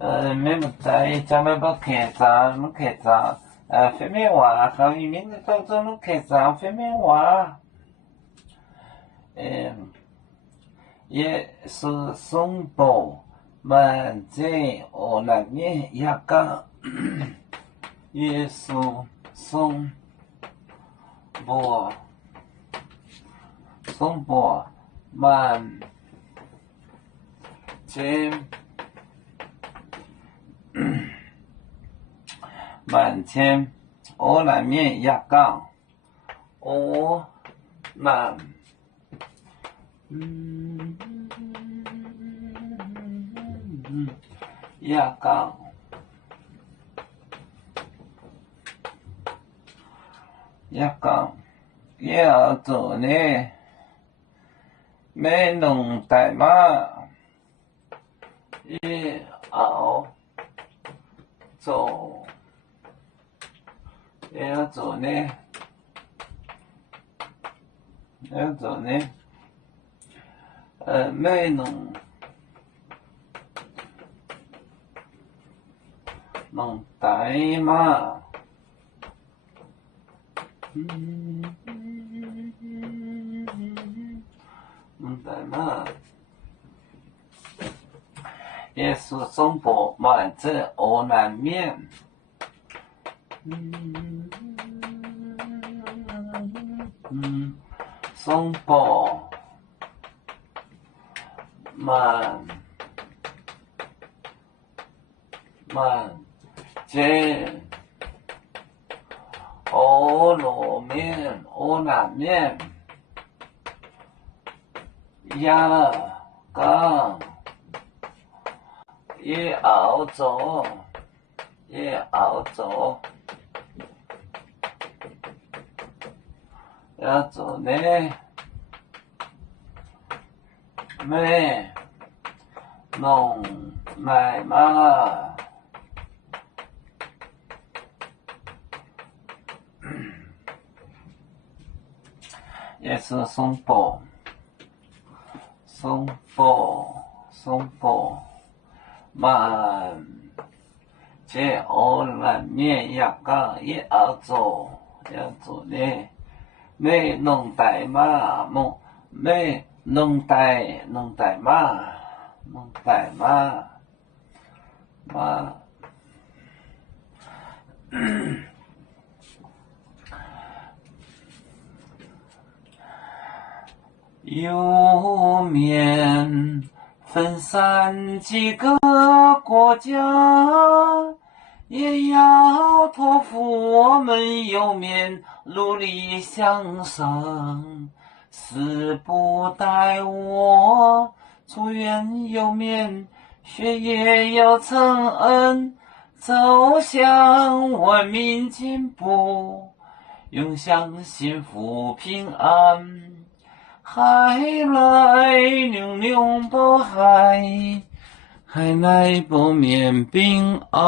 没不在，咱们不客栈，不客栈，飞面话，考移民的当中的客栈，飞面话，也是松柏，满街我那面一个，也是松柏，松柏，满街。满天我那面一个，我那一个，也要做呢，没弄代码，也要做。也要做呢，没弄代码，弄代码，也是松柏满这我难免。松柏满街我路面我南面呀刚也熬走要做呢，没弄买嘛，也是松柏，满这我南面一个也要做呢。没弄代码，没弄代码，有面分散几个国家，也要托付我们有面努力向上，死不待我出院有面，学业要承恩，走向文明进步，永享幸福平安。海来流流不海，海来不免平安。